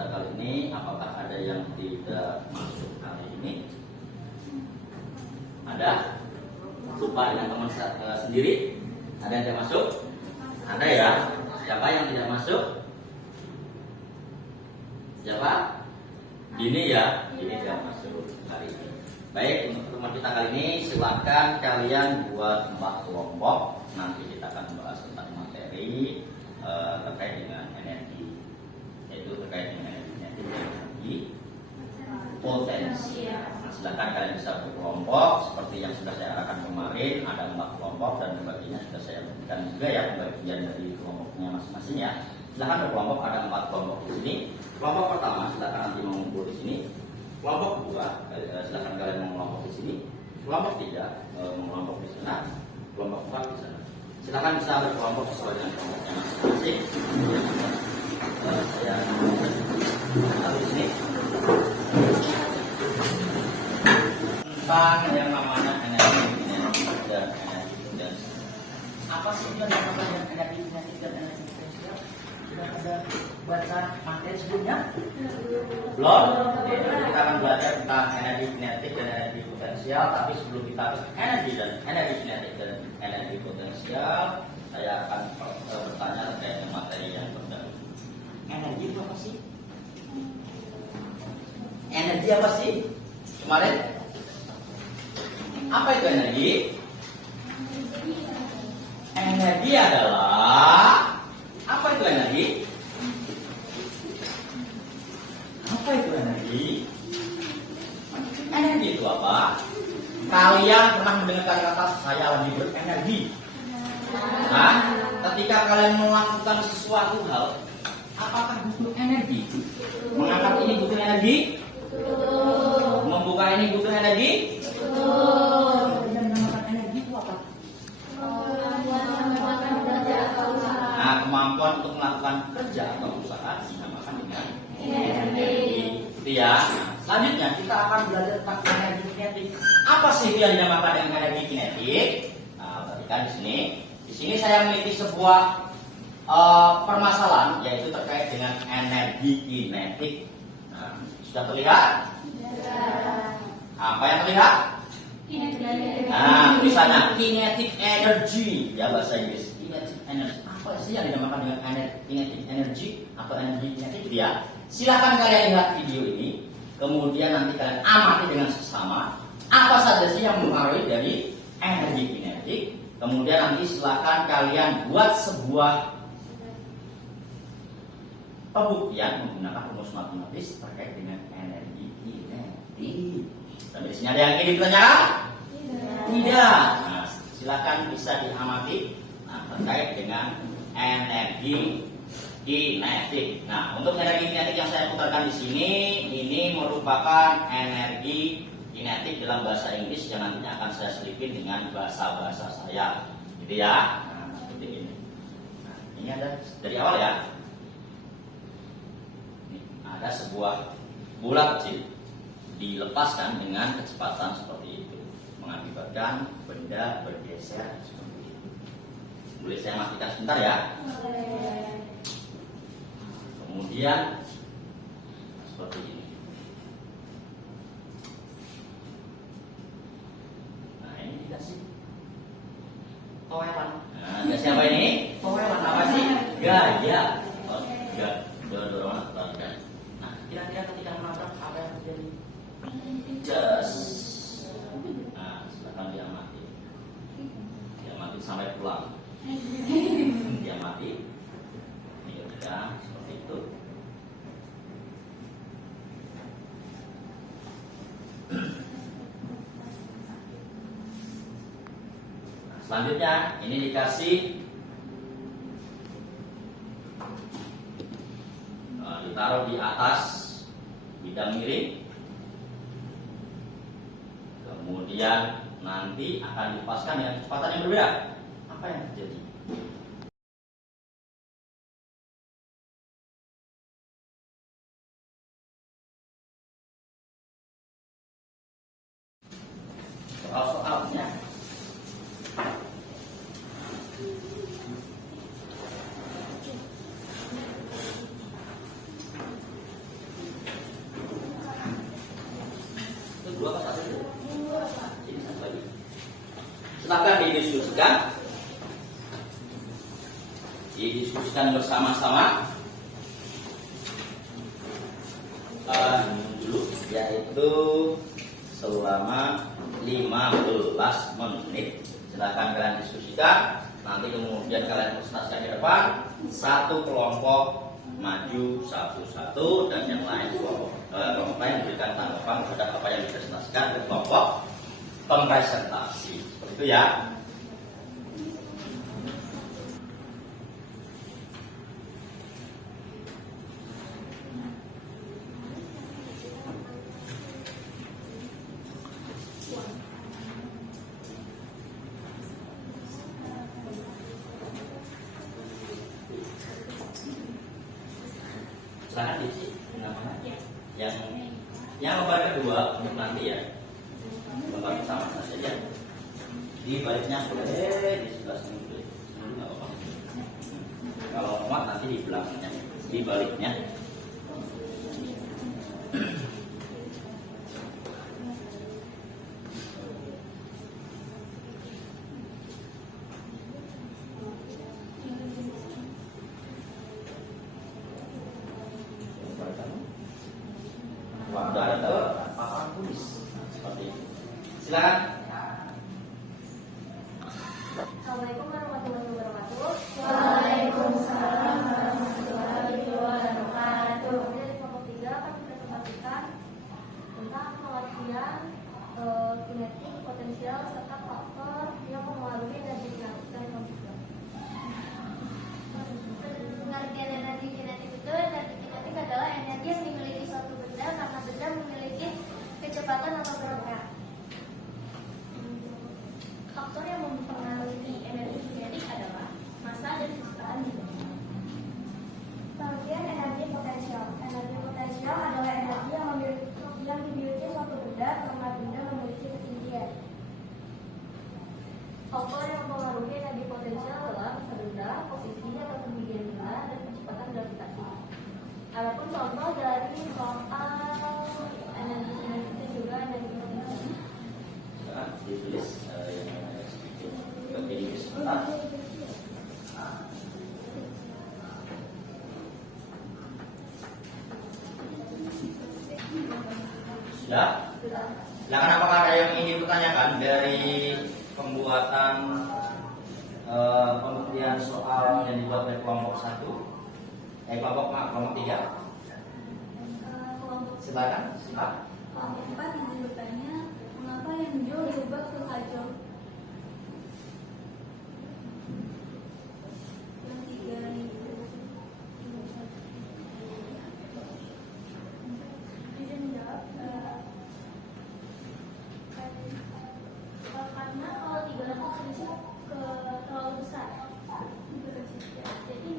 kita kali ini, apakah ada yang tidak masuk kali ini? Ada? Lupa dengan teman sendiri? Ada yang tidak masuk? Ada ya? Siapa yang tidak masuk? Siapa? Ini ya? Ini tidak masuk hari ini. Baik, untuk pertemuan kita kali ini silakan kalian buat 4 kelompok. Nanti kita akan membahas tentang materi terkait dengan energi, yaitu terkait dengan energi potensial. Nah, silakan kalian bisa berkelompok seperti yang sudah saya arahkan kemarin. Ada 4 kelompok dan pembagiannya sudah saya berikan juga ya, pembagian dari kelompoknya masing-masing ya. Silakan berkelompok, ada 4 kelompok di sini. Kelompok pertama silakan nanti mengumpul di sini. Kelompok kedua silakan kalian mengelompok di sini. Kelompok 3 mengelompok di sana. Kelompok 4 di sana. Silakan bisa berkelompok sesuai dengan kelompoknya masing-masing. Saya taruh di sini tentang yang namanya energi kinetik dan energi potensial. Apa sih yang namanya energi kinetik dan energi potensial? Sudah ada baca materi sebelumnya? Belum. Kita akan belajar tentang energi kinetik dan energi potensial. Tapi sebelum kita ke energi kinetik dan energi potensial, saya akan bertanya terkait dengan materi yang terdahulu. Energi itu apa sih? Energi apa sih? Kemarin apa itu energi? Energi adalah apa itu energi? Apa itu energi? Energi itu apa? Kalian pernah mendengar kata saya lagi berenergi? Nah, ketika kalian melakukan sesuatu hal, apakah butuh energi? Mengangkat ini butuh energi? Membuka ini butuh energi? Yang dinamakan energi itu apa? Nah, kemampuan untuk melakukan kerja atau usaha dinamakan dengan energi. Itu ya. Nah, selanjutnya kita akan belajar tentang energi kinetik. Apa sih yang dinamakan dengan energi kinetik? Nah, perhatikan di sini. Di sini saya memiliki sebuah permasalahan, yaitu terkait dengan energi kinetik. Nah, sudah terlihat? Apa yang terlihat? Nah, tulisannya kinetic energy ya, bahasa Inggris. Kinetic energy. Apa sih yang dinamakan dengan kinetic energy atau energi kinetik? Ya, silakan kalian lihat video ini, kemudian nanti kalian amati dengan sesama apa saja sih yang mempengaruhi dari energi kinetik. Kemudian nanti silakan kalian buat sebuah pembuktian menggunakan rumus matematis terkait dengan energi kinetik. Sampai sini ada yang ingin ditanyakan? Tidak. Nah, silakan bisa diamati terkait dengan energi kinetik. Nah, untuk energi kinetik yang saya putarkan di sini, ini merupakan energi kinetik dalam bahasa Inggris yang nantinya akan saya selipin dengan bahasa saya, gitu ya. Nah, seperti ini. Nah, ini ada dari awal ya. Ini ada sebuah bola kecil dilepaskan dengan kecepatan seperti itu, mengakibatkan benda bergeser seperti itu. Boleh saya matikan sebentar ya? Kemudian seperti ini. Nah, ini dikasih towelan. Nah, dikasih apa ini? Towelan apa sih? Gaya. Oh, dorongan perhatikan. Nah, kira-kira ketika menabrak apa yang terjadi? Jas. Nah, silakan dia mati. Dia mati sampai pulang. Dia mati. Ini ketika seperti itu. Nah, selanjutnya ini dikasih ditaruh di atas bidang miring. Kemudian nanti akan dilepaskan dengan kecepatan yang berbeda. Apa yang terjadi? Soal-soalnya dua apa satu? Ini satu lagi. Silakan didiskusikan. Didiskusikan bersama-sama. Dulu yaitu selama 15 menit. Silakan kalian diskusikan. Nanti kemudian kalian presentasikan di depan. Satu kelompok maju satu-satu dan yang lain kelompok lain memberikan tanggapan terhadap apa yang dipresentasikan ke kelompok pempresentasi. Seperti itu ya. Silakan diisi namanya. Yang lembar kedua untuk nanti ya. Lembar pertama saja. Di baliknya boleh, di sebelah sini boleh. Nggak apa-apa. Kalau muat nanti di belakangnya, di baliknya. Waktu ada papan tulis seperti itu. Silakan. Assalamualaikum warahmatullahi wabarakatuh. Waalaikumsalam warahmatullahi wabarakatuh. Dari kelompok 3 akan mempresentasikan tentang pengertian kinetik, potensial, serta faktor yang mempengaruhi energi kinetik dari komputer. Pengertian energi kinetik itu, energi kinetik adalah energi yang dimiliki suatu benda karena benda memiliki kecepatan atau gerakan. Faktor yang mempengaruhi energi kinetik adalah massa dan kecepatan benda. Pengertian energi potensial. Energi potensial adalah energi yang dimiliki suatu benda karena benda memiliki ketinggian. Faktor yang mempengaruhi energi potensial adalah massa benda, posisi atau ketinggian benda, dan kecepatan gravitasi. Adapun contoh dari soal energi kinetik dan juga energi potensial. Silakan ditulis yang ada sedikit berdiri sebentar. Sudah? Silakan, apakah ada yang ingin ditanyakan dari pembuatan pembuktian soal yang dibuat oleh kelompok 1? Kelompok 3. Silakan. Kelompok 4 ingin bertanya, mengapa yang hijau diubah ke hijau? Yang 3 itu bisa menjawab karena kalau digunakan prinsip ke terlalu besar. Jadi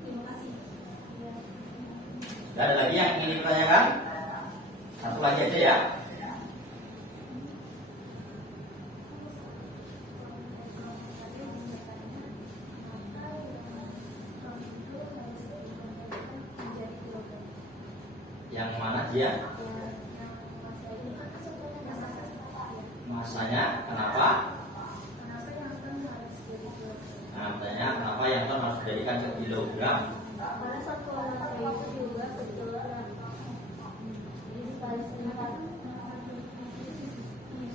terima kasih. Ada lagi yang ingin ditanyakan? Satu lagi aja ya. Yang mana dia? Masanya kenapa? Nah, pertanyaan kenapa yang ton harus dijadikan ke kilogram? Karena satuan massa itu juga ke kilogram. Jadi sekali singkat.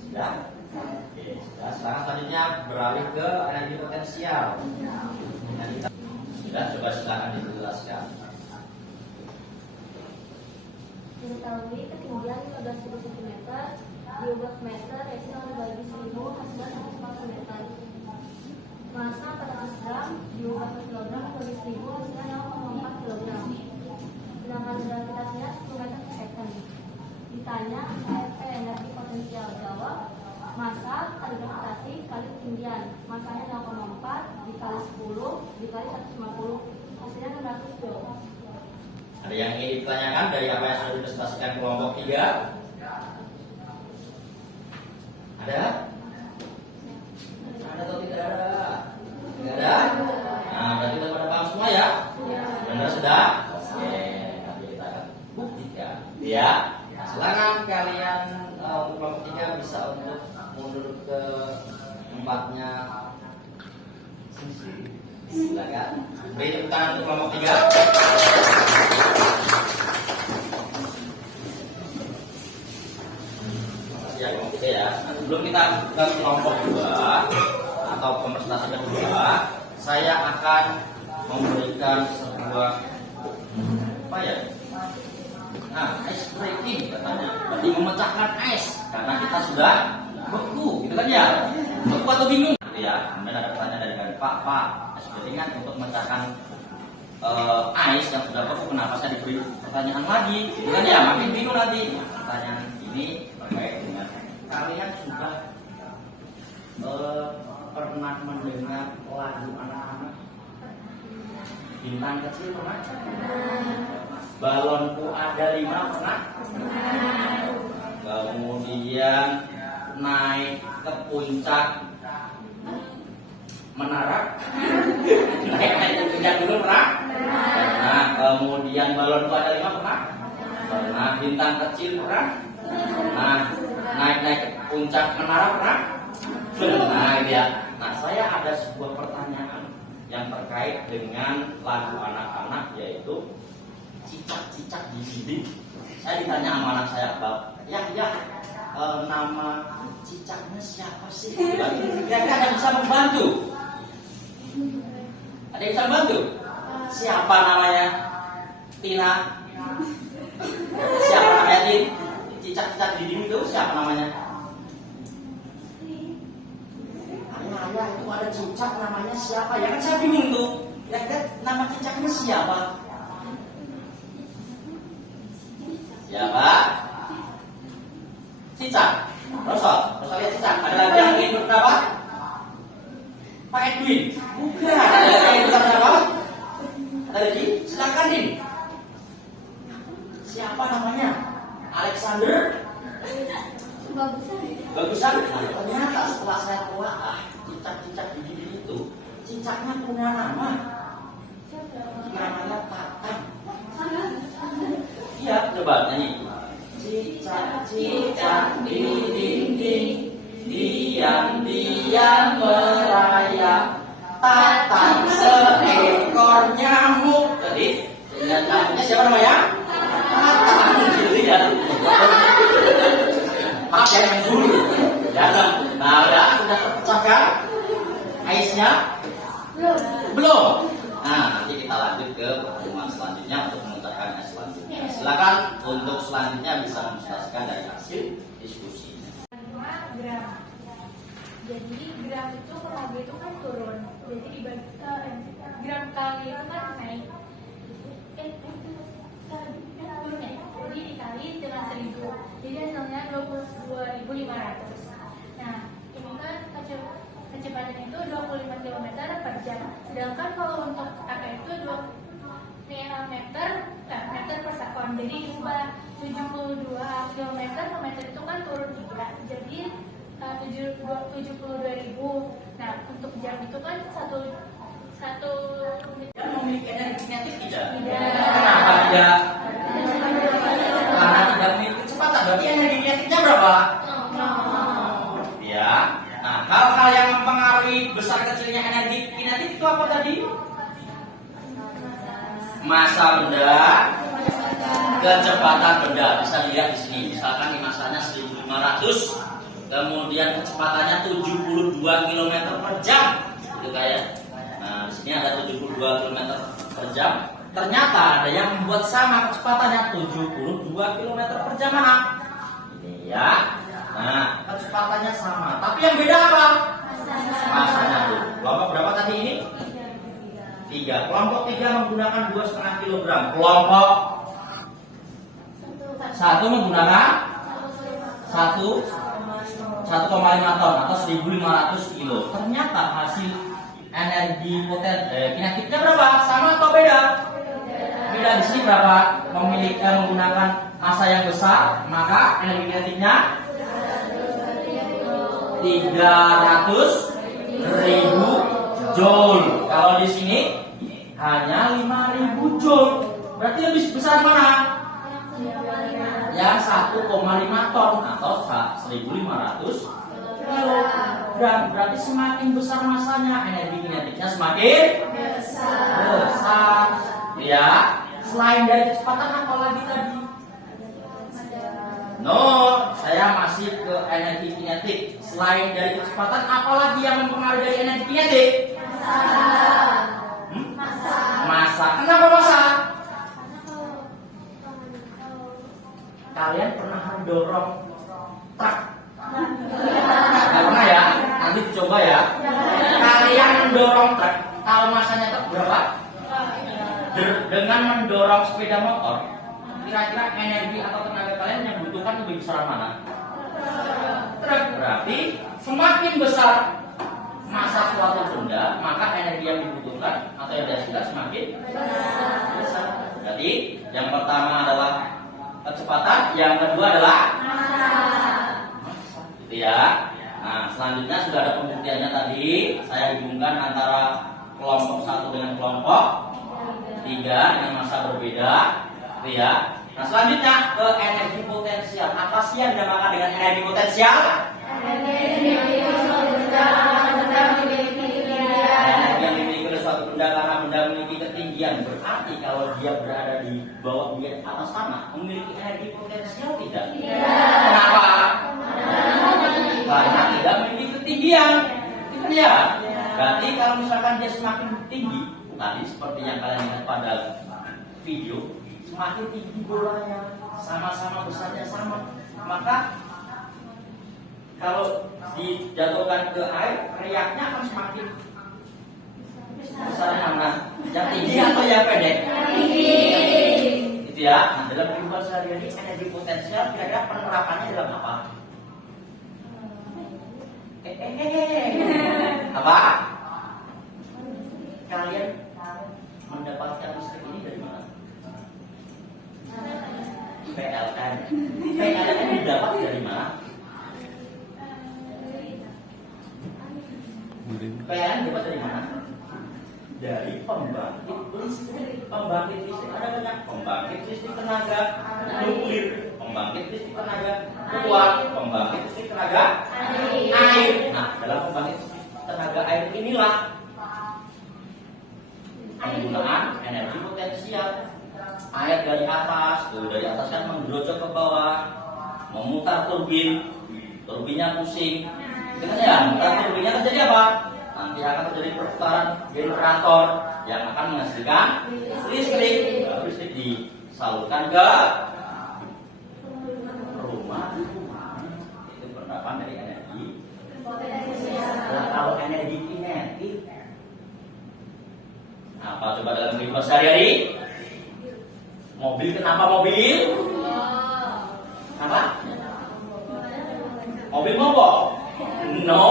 Sudah? Oke, sudah. Sekarang selanjutnya beralih ke energi potensial. Sudah, coba silakan dijelaskan. Diketahui ketinggian 15.000 cm diubah ke meter yaitu dibagi 1000 hasilnya 140 meter. Massa 400 gram diubah ke kilogram dibagi 1000 hasilnya 0,4 kilogram. Sedangkan gravitasinya 10 meter per second. Ditanya energi potensial, jawab massa kali gravitasi kali ketinggian. Massanya 0,4 dikali 10 dikali 150 hasilnya 600 joule. Ada yang ingin ditanyakan dari apa yang sudah dipresentasikan kelompok 3? Ada? Ada atau tidak ada? Tidak ada? Nah, berarti sudah pada paham semua ya? Benar sudah? Oke, nanti kita akan buktikan. Ya, silakan kalian untuk kelompok 3 bisa untuk mundur ke tempatnya. Silakan. Beri tepuk tangan untuk kelompok 3. Ya, kelompok 3 ya. Nah, sebelum kita ke kelompok 2 atau peserta kedua, saya akan memberikan sebuah apa ya? Nah, ice breaking katanya, berarti memecahkan es karena kita sudah beku, gitu kan ya? Beku atau bingung? Gitu ya. Kemudian ada pertanyaan dari Pak, ice breaking kan untuk memecahkan ice yang sudah beku, kenapa saya diberi pertanyaan lagi? Gitu kan ya? Makin bingung nanti. Pertanyaan ini terkait dengan kalian sudah pernah mendengar lagu anak-anak Bintang Kecil pernah? Balonku ada 5 pernah? Kemudian naik ke puncak menara, naik ke puncak dulu pernah? Nah, kemudian balonku ada 5 pernah? Pernah. Bintang Kecil pernah? Nah, naik ke puncak menara pernah? Nah, ya. Nah, saya ada sebuah pertanyaan yang terkait dengan lagu anak-anak, yaitu cicak-cicak di dinding. Saya ditanya sama anak saya, nama cicaknya siapa sih? Kira-kira ada yang bisa membantu? Ada yang bisa membantu? Siapa namanya? Tina? Siapa namanya Tin? Cicak-cicak di dinding itu siapa namanya? Ayah, itu ada cicak namanya siapa? Ya kan saya bingung tuh. Ya kan nama cicaknya siapa? Siapa? Cicak. Rosa lihat cicak. Ada lagi yang ingin berapa? Pak Edwin. Bukan. Ada lagi yang ingin berapa? Ada lagi? Silakan Din. Siapa namanya? Alexander. Bagusan. Nah, ternyata setelah saya keluar, cicak-cicak di dinding itu, cicaknya punya nama. Namanya Tatang. Iya, coba nyanyi. Cicak-cicak di dinding, diam-diam merayap, Tatang seekor nyamuk. Jadi, nyamuknya siapa namanya? Tatang. Gitu ya. Maaf ya yang dulu. Ya, nah, sudah terpecahkan aisnya? Belum. Nah, nanti kita lanjut ke pertemuan selanjutnya untuk memecahkan es selanjutnya. Silakan untuk selanjutnya bisa menjelaskan dari hasil diskusinya. Gram. Jadi gram itu kalau itu kan turun. Jadi dibagi gram kali itu kan naik. Turun ya. Jadi dikali dengan 1000. Jadi hasilnya 22.500. Nah, ini kan kecepatan itu 25 km per jam. Sedangkan kalau untuk AK itu meter per sekon. Jadi diubah 72 km per meter itu kan turun 3. Jadi 72.000. Nah, untuk jam itu kan satu unit. Yang memiliki energi kinetik tidak? Tidak. Kenapa tidak? Karena tidak memiliki kecepatan. Berarti energi kinetiknya berapa? Ya. Nah, hal-hal yang mempengaruhi besar kecilnya energi kinetik itu apa tadi? Massa benda, kecepatan benda. Bisa dilihat di sini. Misalkan ini massanya 1.500, kemudian kecepatannya 72 km per jam. Gitu kayak. Nah, di sini ada 72 km per jam. Ternyata ada yang membuat sama kecepatannya 72 km per jam. Ini ya. Nah, kecepatannya sama. Tapi yang beda apa? Masanya tuh. Kelompok berapa tadi ini? 3. Kelompok 3 menggunakan 2,5 kg. Kelompok 1 menggunakan 1,5 ton atau 1.500 kilo. Ternyata hasil energi kinetiknya berapa? Sama atau beda? Beda. Di sini berapa? Menggunakan massa yang besar, maka energi kinetiknya 300.000 joule. Kalau di sini hanya 5.000 joule. Berarti lebih besar mana? Yang 1,5 ton atau 1.500 kilogram. Berarti semakin besar masanya, energi kinetiknya semakin besar. Ya, selain dari kecepatan apa lagi tadi? No, saya masih ke energi kinetik. Selain dari kecepatan, apalagi yang mempengaruhi dari energi kinetik? Massa. Kenapa massa? Kalian pernah mendorong truk? Nggak pernah ya? Nanti coba ya. Kalian mendorong truk, tahu massanya truk berapa? Dengan mendorong sepeda motor, kira-kira energi atau tenaga kalian yang butuhkan lebih besar mana? Truk. Berarti semakin besar massa suatu benda, maka energi yang dibutuhkan atau yang dihasilkan semakin besar. Jadi yang pertama adalah kecepatan, yang kedua adalah massa. Gitu ya. Nah, selanjutnya sudah ada pembuktiannya tadi. Saya hubungkan antara kelompok 1 dengan kelompok 3 dengan massa berbeda. Gitu ya. Nah, selanjutnya ke energi potensial. Apa sih yang dinamakan dengan energi potensial? Energi yang dimiliki oleh suatu benda karena benda memiliki ketinggian. Berarti kalau dia berada di bawah, dia di atas tanah, memiliki energi potensial tidak? Kenapa? Karena tidak memiliki ketinggian. Gitu ya. Berarti kalau misalkan dia semakin tinggi, tadi seperti yang kalian lihat pada video, semakin tinggi bolanya, sama-sama besarnya sama, maka kalau dijatuhkan ke air, riaknya akan semakin besar mana? Yang tinggi atau yang pendek? Tinggi. Gitu ya. Nah, dalam kehidupan sehari-hari energi potensial kira-kira penerapannya dalam apa? Apa? Kalian mendapatkan listrik ini dari mana? PLN. PLN didapat dari mana? PLN dapat dari mana? Dari pembangkit listrik. Pembangkit listrik ada banyak. Pembangkit listrik tenaga nuklir, pembangkit listrik tenaga uap, pembangkit listrik tenaga air. Nah, dalam pembangkit tenaga air inilah penggunaan energi potensial. Air dari atas, dari atas kan menggerojok ke bawah, memutar turbin, turbinnya pusing. Kan ya, mutar turbinnya terjadi apa? Nanti akan terjadi perputaran generator yang akan menghasilkan listrik. Listrik disalurkan ke rumah. Itu penerapan dari energi. Nah, kalau energi kinetik, apa coba dalam kehidupan sehari-hari? Mobil, kenapa mobil? Apa? Mobil mogok? No.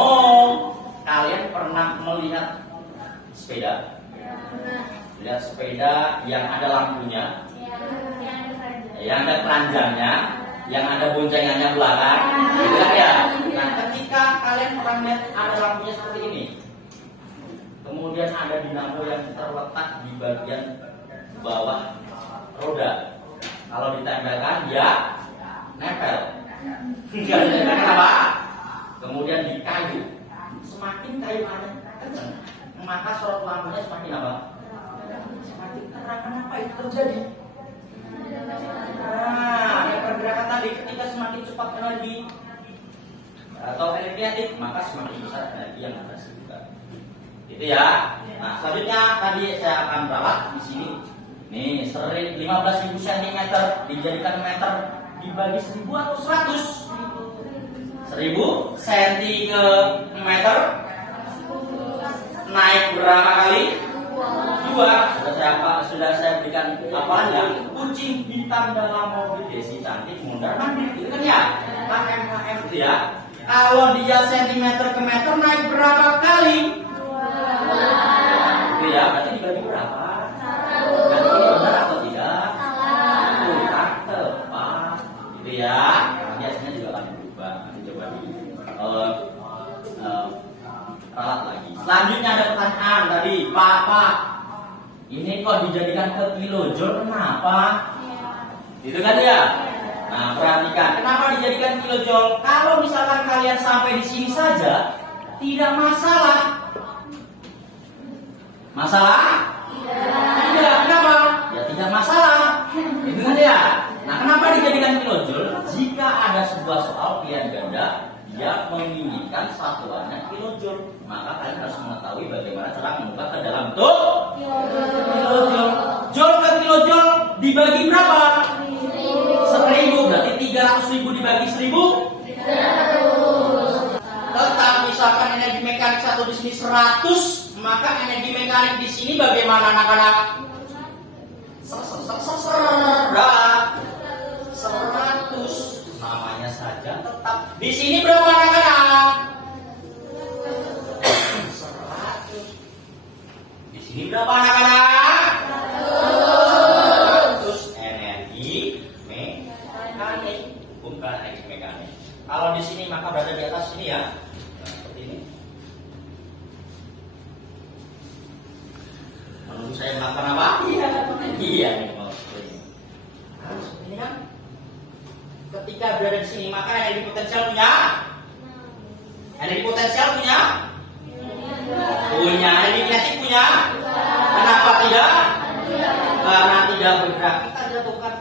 Kalian pernah melihat sepeda? Lihat sepeda yang ada lampunya, yang ada keranjangnya, yang ada boncengannya belakang, gitu kan ya? Nah, ketika kalian pernah lihat ada lampunya seperti ini, kemudian ada dinamo yang terletak di bagian bawah roda. Kalau ditempelkan, ya nempel. Kenapa? Kemudian di kayu, semakin kayu kencang, maka sorot lampunya semakin apa? Semakin terang. Kenapa itu terjadi? Nah, yang pergerakan tadi ketika semakin cepat energi atau energi kinetik, maka semakin besar energi yang dihasilkan. Gitu ya. Nah, selanjutnya tadi saya akan ralat di sini. Nih, 15.000 cm dijadikan meter dibagi 1.000 atau 100? 1.000 cm ke meter naik berapa kali? 2. Sudah saya berikan apanya? Kucing hitam dalam mobil Desi cantik mundar mandir, gitu kan ya? KM gitu ya. Kalau dia sentimeter ke meter naik berapa kali? 2. Gitu ya, berarti dibagi berapa? Berarti ini benar atau tidak? Kurang tepat. Gitu ya. Karena biasanya juga akan berubah. Nanti coba di ralat lagi. Selanjutnya ada pertanyaan tadi, Pak, ini kok dijadikan ke kilojoule, kenapa? Gitu kan ya? Nah, perhatikan, kenapa dijadikan kilojoule? Kalau misalkan kalian sampai di sini saja, tidak masalah. Masalah? Tidak. Kenapa? Ya tidak masalah. Gitu kan ya? Nah, kenapa dijadikan kilojoule? Jika ada sebuah soal pilihan ganda yang menginginkan satuannya kilojoule, maka kalian harus mengetahui bagaimana cara mengubah ke dalam bentuk kilojoule. Joule ke kilojoule dibagi berapa? 1000. Berarti 300.000 dibagi 1000. Tetap misalkan energi mekanik satu di sini 100, maka energi mekanik di sini bagaimana anak-anak? 100. Namanya saja tetap. Di sini berapa anak-anak? 100. Di sini berapa anak-anak? 100 energi mekanik. Bukan energi mekanik. Kalau di sini maka berada di atas sini ya. Nah, seperti ini. Menurut saya melakukan apa? Iya, memang seperti ini. Nah, seperti ini kan. Ketika berada di sini maka energi potensial punya. Energi potensial punya. Energi kinetik punya. Kenapa tidak? Karena tidak bergerak. Kita jatuhkan.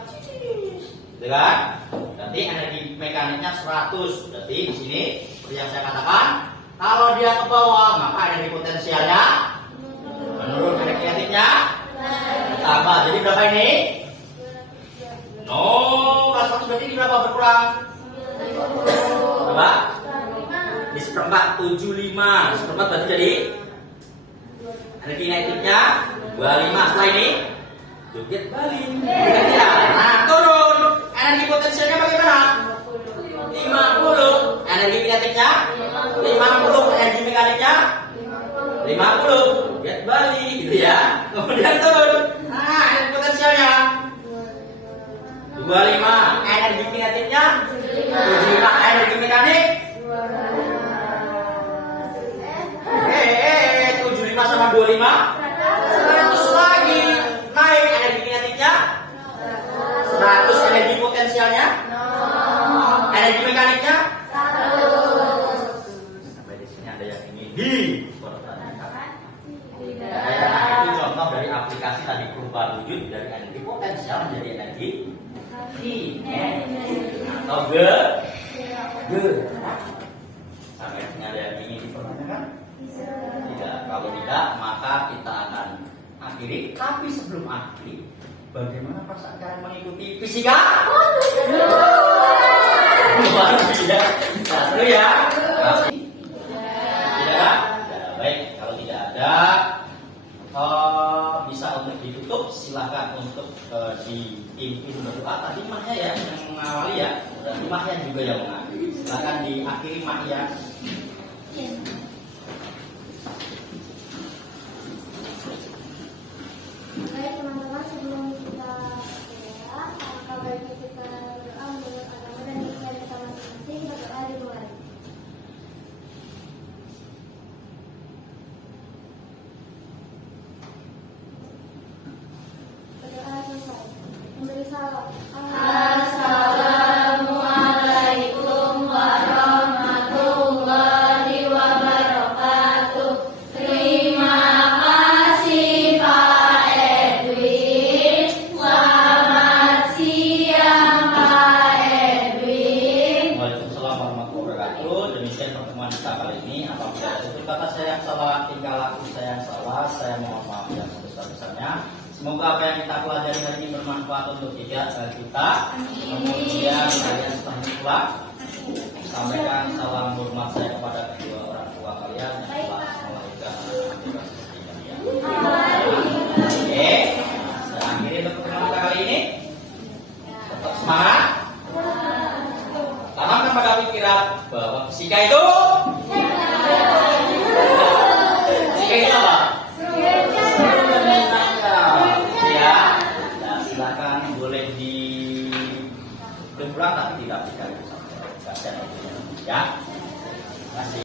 Gitu kan? Berarti energi mekaniknya 100. Berarti di sini seperti yang saya katakan, kalau dia ke bawah maka energi potensialnya menurun, energi kinetiknya tambah. Jadi berapa ini? No, kalau 100 berarti berapa berkurang? Berapa? Di seperempat 75. Di seperempat berarti jadi energi kinetiknya 25. Setelah ini joget balik. Nah, turun. Energi potensialnya bagaimana? 50. Energi kinetiknya 50. Energi mekaniknya 50. Joget balik gitu ya. Kemudian turun. Nah, energi potensialnya 25. Energi kinetiknya 75. Energi mekanik 75 sama 25 100 lagi. Naik energi kinetiknya 100. Energi potensialnya energi mekaniknya 100. Sampai di sini ada yang ingin dipertanyakan? Itu contoh dari aplikasi tadi perubahan wujud dari energi potensial menjadi energi kinetik atau G. Sampai di sini ada yang ingin dipertanyakan? Tidak. Kalau tidak, maka kita akan akhiri. Tapi sebelum akhiri, bagaimana perasaan kalian mengikuti fisika? Luar biasa. Satu ya. Tidak. Baik. Kalau tidak ada, bisa untuk ditutup. Silakan untuk dipimpin berdoa. Tadi Mahya ya yang mengawali ya. Dan Mahya juga yang mengakhiri. Silakan diakhiri Mahya. Baik teman-teman, sebelum kita berdoa, alangkah baiknya kita berdoa menurut agama dan kita kita masing-masing. Berdoa dimulai. Berdoa selesai. Memberi salam. Assalamualaikum warahmatullahi wabarakatuh. Terima kasih Pak Edwin. Selamat siang Pak Edwin. Waalaikumsalam warahmatullahi wabarakatuh. Demikian pertemuan kita kali ini. Apabila ada tutur kata saya yang salah, tingkah laku saya yang salah, saya mohon maaf yang sebesar-besarnya. Semoga apa yang kita pelajari hari ini bermanfaat untuk kita. Kemudian kalian setelah ini pulang, sampaikan salam hormat saya kepada kedua orang tua kalian yang telah melahirkan anak-anak kalian. Oke, saya akhiri untuk pertemuan kita kali ini. Tetap semangat. Tanamkan pada pikiran bahwa fisika itu apa? Ya, nah, silakan boleh pulang tapi tidak bisa ya. Terima kasih.